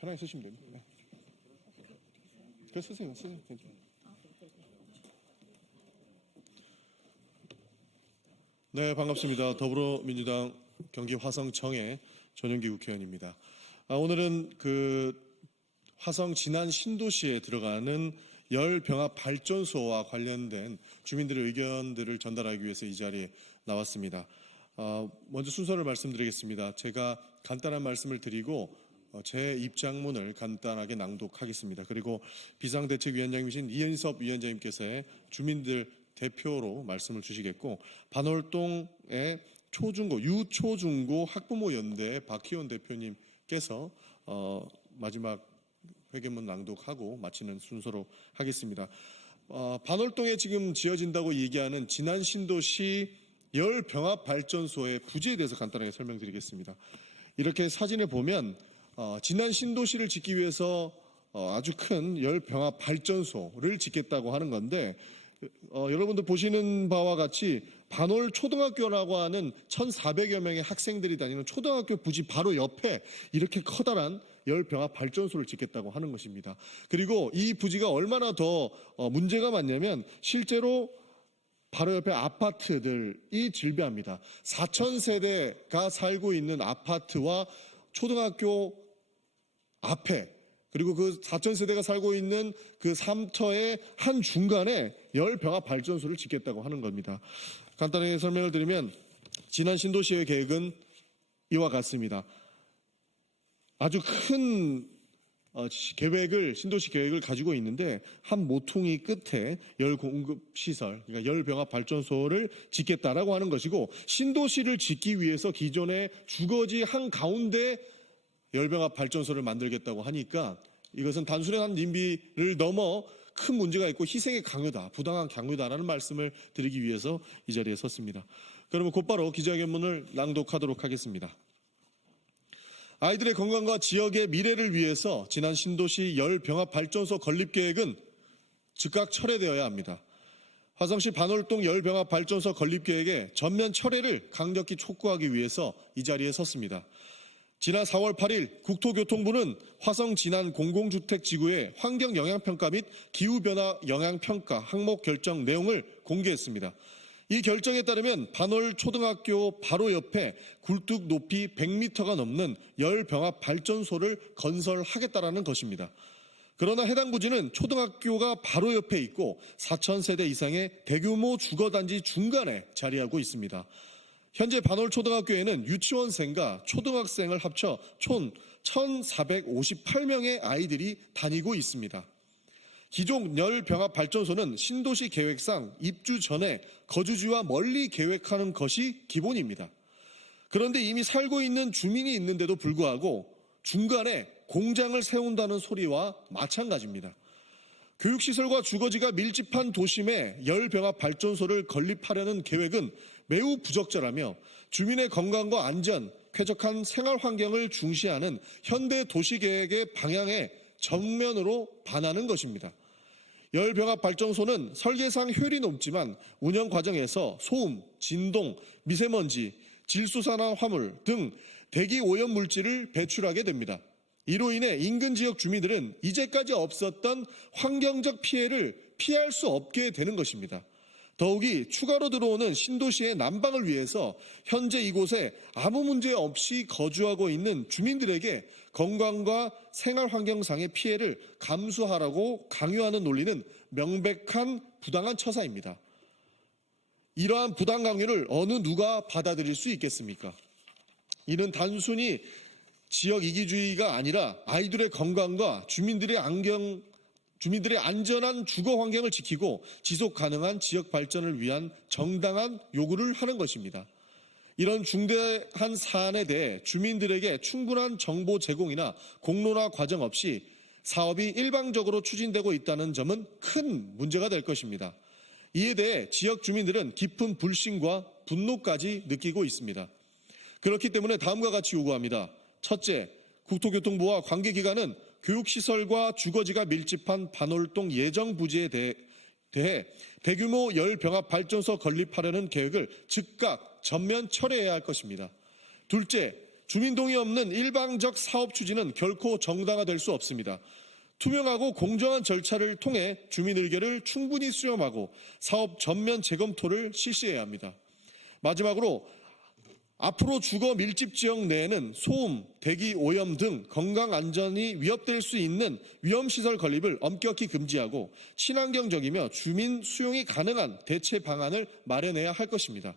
편하게 쓰시면 됩니다. 네. 그래 쓰세요. 네, 반갑습니다. 더불어민주당 경기 화성청의 전용기 국회의원입니다. 오늘은 화성 진안 신도시에 들어가는 열병합 발전소와 관련된 주민들의 의견들을 전달하기 위해서 이 자리에 나왔습니다. 먼저 순서를 말씀드리겠습니다. 제가 간단한 말씀을 드리고 제 입장문을 간단하게 낭독하겠습니다. 그리고 비상대책위원장이신 이인섭 위원장님께서 주민들 대표로 말씀을 주시겠고, 반월동의 유초중고 학부모 연대 박희원 대표님께서 마지막 회견문 낭독하고 마치는 순서로 하겠습니다. 반월동에 지금 지어진다고 얘기하는 진안 신도시 열병합 발전소의 부지에 대해서 간단하게 설명드리겠습니다. 이렇게 사진을 보면 진안 신도시를 짓기 위해서 아주 큰 열병합 발전소를 짓겠다고 하는 건데, 여러분들 보시는 바와 같이 반월 초등학교라고 하는 1,400여 명의 학생들이 다니는 초등학교 부지 바로 옆에 이렇게 커다란 열병합 발전소를 짓겠다고 하는 것입니다. 그리고 이 부지가 얼마나 더 문제가 많냐면 실제로 바로 옆에 아파트들이 질비합니다. 4,000세대가 살고 있는 아파트와 초등학교 앞에, 그리고 그 4,000세대가 살고 있는 그 삼터의 한 중간에 열병합 발전소를 짓겠다고 하는 겁니다. 간단하게 설명을 드리면 진안 신도시의 계획은 이와 같습니다. 아주 큰 신도시 계획을 가지고 있는데, 한 모퉁이 끝에 열 공급 시설, 그러니까 열병합 발전소를 짓겠다라고 하는 것이고, 신도시를 짓기 위해서 기존의 주거지 한 가운데 열병합 발전소를 만들겠다고 하니까 이것은 단순한 님비를 넘어 큰 문제가 있고 희생의 강요다, 부당한 강요다라는 말씀을 드리기 위해서 이 자리에 섰습니다. 그러면 곧바로 기자회견문을 낭독하도록 하겠습니다. 아이들의 건강과 지역의 미래를 위해서 진안 신도시 열병합 발전소 건립 계획은 즉각 철회되어야 합니다. 화성시 반월동 열병합 발전소 건립 계획의 전면 철회를 강력히 촉구하기 위해서 이 자리에 섰습니다. 지난 4월 8일 국토교통부는 화성 진안 공공주택지구의 환경영향평가 및 기후변화 영향평가 항목 결정 내용을 공개했습니다. 이 결정에 따르면 반월 초등학교 바로 옆에 굴뚝 높이 100m가 넘는 열병합 발전소를 건설하겠다라는 것입니다. 그러나 해당 부지는 초등학교가 바로 옆에 있고 4,000세대 이상의 대규모 주거단지 중간에 자리하고 있습니다. 현재 반월 초등학교에는 유치원생과 초등학생을 합쳐 총 1,458명의 아이들이 다니고 있습니다. 기존 열병합 발전소는 신도시 계획상 입주 전에 거주지와 멀리 계획하는 것이 기본입니다. 그런데 이미 살고 있는 주민이 있는데도 불구하고 중간에 공장을 세운다는 소리와 마찬가지입니다. 교육시설과 주거지가 밀집한 도심에 열병합 발전소를 건립하려는 계획은 매우 부적절하며 주민의 건강과 안전, 쾌적한 생활 환경을 중시하는 현대 도시계획의 방향에 정면으로 반하는 것입니다. 열병합 발전소는 설계상 효율이 높지만 운영 과정에서 소음, 진동, 미세먼지, 질소산화 화물 등 대기 오염 물질을 배출하게 됩니다. 이로 인해 인근 지역 주민들은 이제까지 없었던 환경적 피해를 피할 수 없게 되는 것입니다. 더욱이 추가로 들어오는 신도시의 난방을 위해서 현재 이곳에 아무 문제 없이 거주하고 있는 주민들에게 건강과 생활 환경상의 피해를 감수하라고 강요하는 논리는 명백한 부당한 처사입니다. 이러한 부당 강요를 어느 누가 받아들일 수 있겠습니까? 이는 단순히 지역 이기주의가 아니라 아이들의 건강과 주민들의 안전한 주거 환경을 지키고 지속 가능한 지역 발전을 위한 정당한 요구를 하는 것입니다. 이런 중대한 사안에 대해 주민들에게 충분한 정보 제공이나 공론화 과정 없이 사업이 일방적으로 추진되고 있다는 점은 큰 문제가 될 것입니다. 이에 대해 지역 주민들은 깊은 불신과 분노까지 느끼고 있습니다. 그렇기 때문에 다음과 같이 요구합니다. 첫째, 국토교통부와 관계기관은 교육시설과 주거지가 밀집한 반월동 예정 부지에 대해 대규모 열병합 발전소 건립하려는 계획을 즉각 전면 철회해야 할 것입니다. 둘째, 주민 동의 없는 일방적 사업 추진은 결코 정당화될 수 없습니다. 투명하고 공정한 절차를 통해 주민 의견을 충분히 수렴하고 사업 전면 재검토를 실시해야 합니다. 마지막으로 앞으로 주거 밀집 지역 내에는 소음, 대기 오염 등 건강 안전이 위협될 수 있는 위험시설 건립을 엄격히 금지하고 친환경적이며 주민 수용이 가능한 대체 방안을 마련해야 할 것입니다.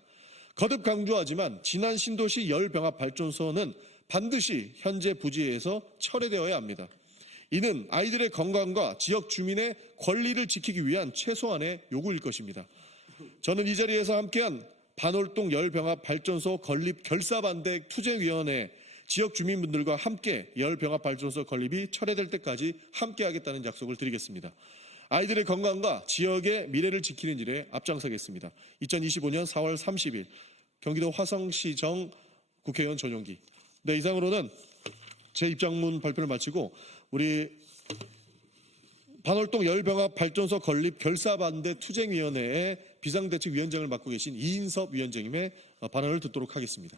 거듭 강조하지만 지난 신도시 열병합 발전소는 반드시 현재 부지에서 철회되어야 합니다. 이는 아이들의 건강과 지역 주민의 권리를 지키기 위한 최소한의 요구일 것입니다. 저는 이 자리에서 함께한 반월동 열병합 발전소 건립 결사반대 투쟁위원회 지역 주민분들과 함께 열병합 발전소 건립이 철회될 때까지 함께하겠다는 약속을 드리겠습니다. 아이들의 건강과 지역의 미래를 지키는 일에 앞장서겠습니다. 2025년 4월 30일 경기도 화성시정 국회의원 전용기. 네, 이상으로는 제 입장문 발표를 마치고 우리 반월동 열병합 발전소 건립 결사반대 투쟁위원회의 비상대책위원장을 맡고 계신 이인섭 위원장님의 발언을 듣도록 하겠습니다.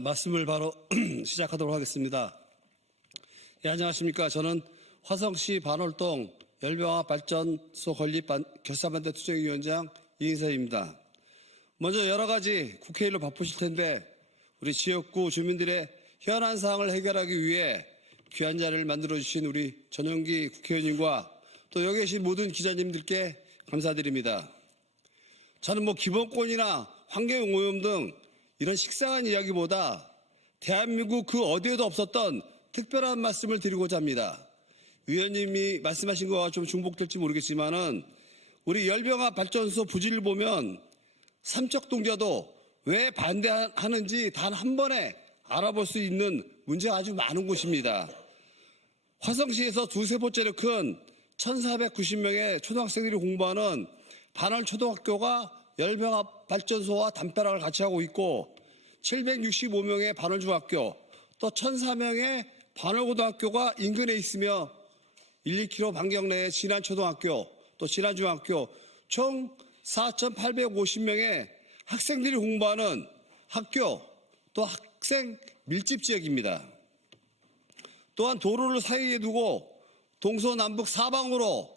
말씀을 바로 시작하도록 하겠습니다. 예, 안녕하십니까. 저는 화성시 반월동 열병합 발전소 건립 결사반대 투쟁위원장 이인섭입니다. 먼저 여러 가지 국회일로 바쁘실 텐데 우리 지역구 주민들의 현안 사항을 해결하기 위해 귀한 자리를 만들어주신 우리 전용기 국회의원님과 또 여기 계신 모든 기자님들께 감사드립니다. 저는 기본권이나 환경오염 등 이런 식상한 이야기보다 대한민국 그 어디에도 없었던 특별한 말씀을 드리고자 합니다. 위원님이 말씀하신 거와 좀 중복될지 모르겠지만은 우리 열병합 발전소 부지를 보면 삼척 동자도 왜 반대하는지 단 한 번에 알아볼 수 있는 문제가 아주 많은 곳입니다. 화성시에서 두세 번째로 큰 1,490명의 초등학생들이 공부하는 반월초등학교가 열병합 발전소와 담벼락을 같이 하고 있고 765명의 반월중학교 또 1,004명의 반월고등학교가 인근에 있으며 1, 2km 반경 내에 진안초등학교 또 진안중학교 총 4,850명의 학생들이 공부하는 학교 또 학생 밀집 지역입니다. 또한 도로를 사이에 두고 동서남북 사방으로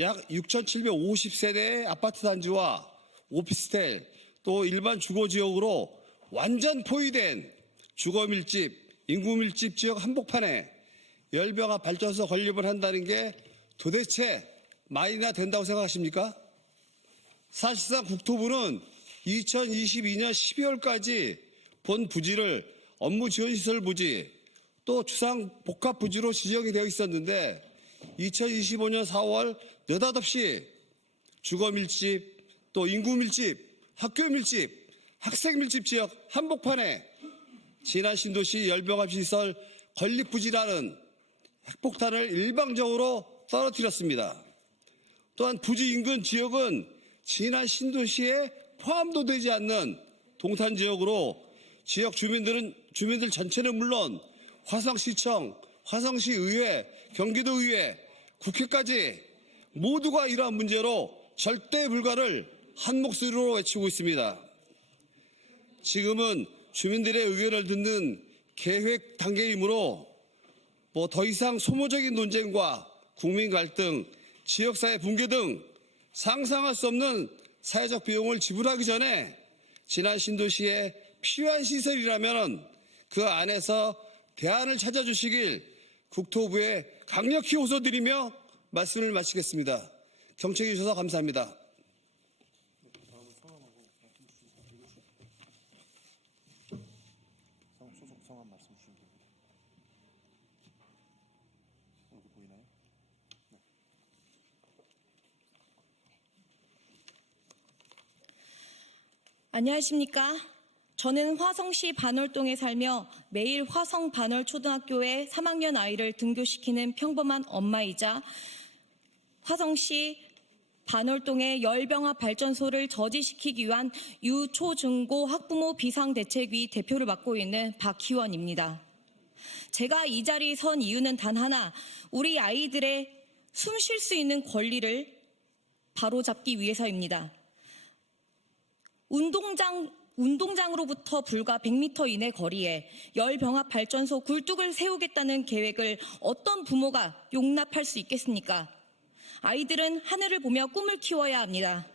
약 6,750세대의 아파트 단지와 오피스텔 또 일반 주거 지역으로 완전 포위된 주거 밀집, 인구 밀집 지역 한복판에 열병합 발전소 건립을 한다는 게 도대체 말이나 된다고 생각하십니까? 사실상 국토부는 2022년 12월까지 본 부지를 업무 지원 시설 부지 또 주상 복합 부지로 지정이 되어 있었는데 2025년 4월 느닷없이 주거 밀집 또 인구 밀집, 학교 밀집, 학생 밀집 지역 한복판에 지난 신도시 열병합 시설 건립 부지라는 핵폭탄을 일방적으로 떨어뜨렸습니다. 또한 부지 인근 지역은 지난 신도시에 포함도 되지 않는 동탄 지역으로 지역 주민들 전체는 물론 화성시청, 화성시의회, 경기도의회, 국회까지 모두가 이러한 문제로 절대 불가를 한 목소리로 외치고 있습니다. 지금은 주민들의 의견을 듣는 계획 단계이므로 더 이상 소모적인 논쟁과 국민 갈등, 지역사회 붕괴 등 상상할 수 없는 사회적 비용을 지불하기 전에 지난 신도시에 필요한 시설이라면 그 안에서 대안을 찾아주시길 국토부에 강력히 호소드리며 말씀을 마치겠습니다. 경청해 주셔서 감사합니다. 성함 말씀 주시면 됩니다. 얼굴 보이나요? 네. 안녕하십니까. 저는 화성시 반월동에 살며 매일 화성 반월초등학교에 3학년 아이를 등교시키는 평범한 엄마이자 화성시 반월동의 열병합 발전소를 저지시키기 위한 유초중고 학부모 비상대책위 대표를 맡고 있는 박희원입니다. 제가 이 자리에 선 이유는 단 하나, 우리 아이들의 숨 쉴 수 있는 권리를 바로잡기 위해서입니다. 운동장으로부터 불과 100m 이내 거리에 열병합 발전소 굴뚝을 세우겠다는 계획을 어떤 부모가 용납할 수 있겠습니까? 아이들은 하늘을 보며 꿈을 키워야 합니다.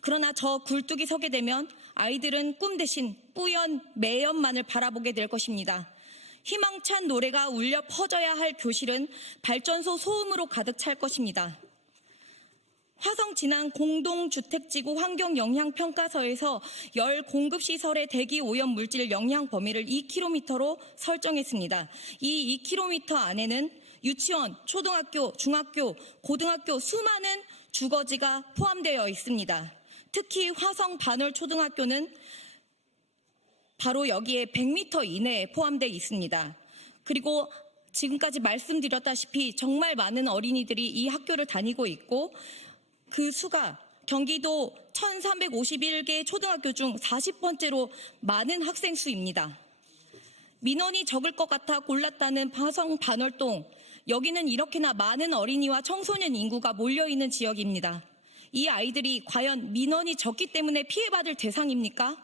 그러나 저 굴뚝이 서게 되면 아이들은 꿈 대신 뿌연 매연만을 바라보게 될 것입니다. 희망찬 노래가 울려 퍼져야 할 교실은 발전소 소음으로 가득 찰 것입니다. 화성 진안 공동주택지구 환경영향평가서에서 열 공급시설의 대기 오염 물질 영향 범위를 2km로 설정했습니다. 이 2km 안에는 유치원, 초등학교, 중학교, 고등학교 수많은 주거지가 포함되어 있습니다. 특히 화성 반월초등학교는 바로 여기에 100m 이내에 포함되어 있습니다. 그리고 지금까지 말씀드렸다시피 정말 많은 어린이들이 이 학교를 다니고 있고 그 수가 경기도 1351개 초등학교 중 40번째로 많은 학생 수입니다. 민원이 적을 것 같아 골랐다는 화성 반월동, 여기는 이렇게나 많은 어린이와 청소년 인구가 몰려있는 지역입니다. 이 아이들이 과연 민원이 적기 때문에 피해받을 대상입니까?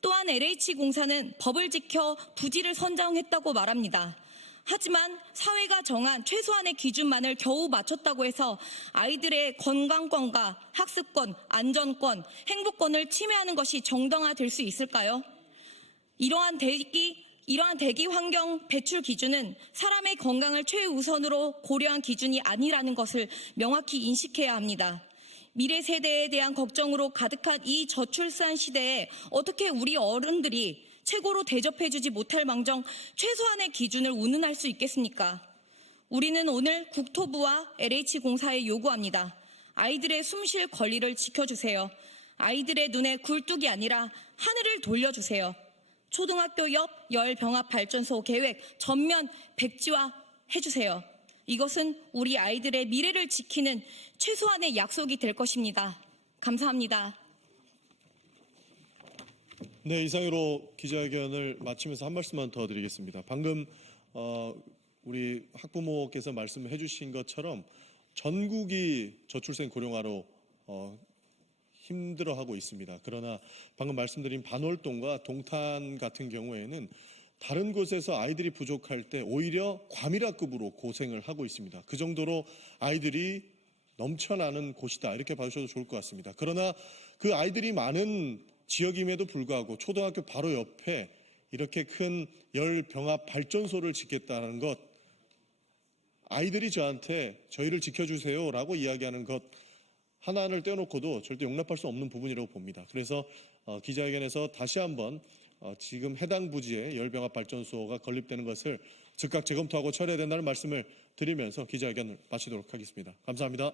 또한 LH공사는 법을 지켜 부지를 선정했다고 말합니다. 하지만 사회가 정한 최소한의 기준만을 겨우 맞췄다고 해서 아이들의 건강권과 학습권, 안전권, 행복권을 침해하는 것이 정당화될 수 있을까요? 이러한 대기 환경 배출 기준은 사람의 건강을 최우선으로 고려한 기준이 아니라는 것을 명확히 인식해야 합니다. 미래 세대에 대한 걱정으로 가득한 이 저출산 시대에 어떻게 우리 어른들이 최고로 대접해주지 못할 망정 최소한의 기준을 운운할 수 있겠습니까? 우리는 오늘 국토부와 LH공사에 요구합니다. 아이들의 숨쉴 권리를 지켜주세요. 아이들의 눈에 굴뚝이 아니라 하늘을 돌려주세요. 초등학교 옆 열병합 발전소 계획 전면 백지화 해주세요. 이것은 우리 아이들의 미래를 지키는 최소한의 약속이 될 것입니다. 감사합니다. 네, 이상으로 기자회견을 마치면서 한 말씀만 더 드리겠습니다. 방금 우리 학부모께서 말씀해 주신 것처럼 전국이 저출생 고령화로 힘들어하고 있습니다. 그러나 방금 말씀드린 반월동과 동탄 같은 경우에는 다른 곳에서 아이들이 부족할 때 오히려 과밀화급으로 고생을 하고 있습니다. 그 정도로 아이들이 넘쳐나는 곳이다, 이렇게 봐주셔도 좋을 것 같습니다. 그러나 그 아이들이 많은 지역임에도 불구하고 초등학교 바로 옆에 이렇게 큰 열병합 발전소를 짓겠다는 것, 아이들이 저한테 저희를 지켜주세요라고 이야기하는 것 하나를 떼어놓고도 절대 용납할 수 없는 부분이라고 봅니다. 그래서 기자회견에서 다시 한번 지금 해당 부지에 열병합 발전소가 건립되는 것을 즉각 재검토하고 처리해야 된다는 말씀을 드리면서 기자회견을 마치도록 하겠습니다. 감사합니다.